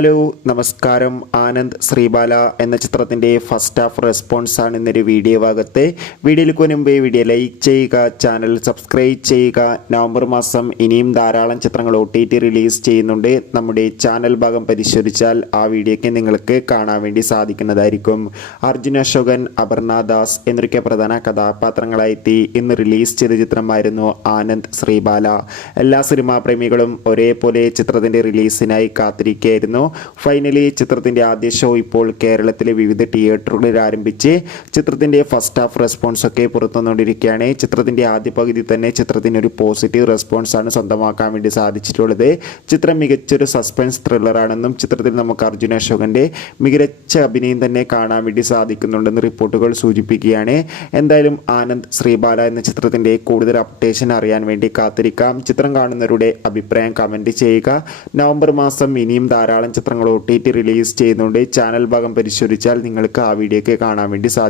Hello നമസ്കാരം. ആനന്ദ് ശ്രീബാല എന്ന ചിത്രത്തിൻ്റെ ഫസ്റ്റ് ഹാഫ് റെസ്പോൺസ് ആണ് ഇന്നൊരു വീഡിയോ ഭാഗത്ത്. വീഡിയോയിലേക്ക് മുൻപേ വീഡിയോ ലൈക്ക് ചെയ്യുക, ചാനൽ സബ്സ്ക്രൈബ് ചെയ്യുക. നവംബർ മാസം ഇനിയും ധാരാളം ചിത്രങ്ങൾ OTT റിലീസ് ചെയ്യുന്നുണ്ട്. നമ്മുടെ ചാനൽ ഭാഗം പരിശോധിച്ചാൽ ആ വീഡിയോയ്ക്ക് നിങ്ങൾക്ക് കാണാൻ വേണ്ടി സാധിക്കുന്നതായിരിക്കും. അർജുൻ അശോകൻ, അപർണ ദാസ് എന്നൊക്കെ പ്രധാന കഥാപാത്രങ്ങളായെത്തി ഇന്ന് റിലീസ് ചെയ്ത ചിത്രമായിരുന്നു ആനന്ദ് ശ്രീബാല. എല്ലാ സിനിമാ പ്രേമികളും ഒരേപോലെ ചിത്രത്തിൻ്റെ റിലീസിനായി കാത്തിരിക്കുകയായിരുന്നു. ഫൈനലി ചിത്രത്തിൻ്റെ ആദ്യ ഷോ ഇപ്പോൾ കേരളത്തിലെ വിവിധ തിയേറ്ററുകളിൽ ആരംഭിച്ച് ചിത്രത്തിൻ്റെ ഫസ്റ്റ് ഹാഫ് റെസ്പോൺസ് ഒക്കെ പുറത്തുവന്നുകൊണ്ടിരിക്കുകയാണ്. ചിത്രത്തിൻ്റെ ആദ്യ പകുതി തന്നെ ചിത്രത്തിന് ഒരു പോസിറ്റീവ് റെസ്പോൺസ് ആണ് സ്വന്തമാക്കാൻ വേണ്ടി സാധിച്ചിട്ടുള്ളത്. ചിത്രം മികച്ചൊരു സസ്പെൻസ് ത്രില്ലറാണെന്നും ചിത്രത്തിൽ നമുക്ക് അർജുൻ അശോകൻ്റെ മികച്ച അഭിനയം തന്നെ കാണാൻ വേണ്ടി സാധിക്കുന്നുണ്ടെന്ന് റിപ്പോർട്ടുകൾ സൂചിപ്പിക്കുകയാണ്. എന്തായാലും ആനന്ദ് ശ്രീബാല എന്ന ചിത്രത്തിൻ്റെ കൂടുതൽ അപ്ഡേഷൻ അറിയാൻ വേണ്ടി കാത്തിരിക്കാം. ചിത്രം കാണുന്നവരുടെ അഭിപ്രായം കമൻറ്റ് ചെയ്യുക. നവംബർ മാസം ഇനിയും ധാരാളം ചിത്രങ്ങൾ OTT റിലീസ് ചെയ്യുന്നുണ്ട്. ചാനൽ ഭാഗം പരിശോധിച്ചാൽ നിങ്ങൾക്ക് ആ വീഡിയോയ്ക്ക് കാണാൻ വേണ്ടി സാധിക്കും.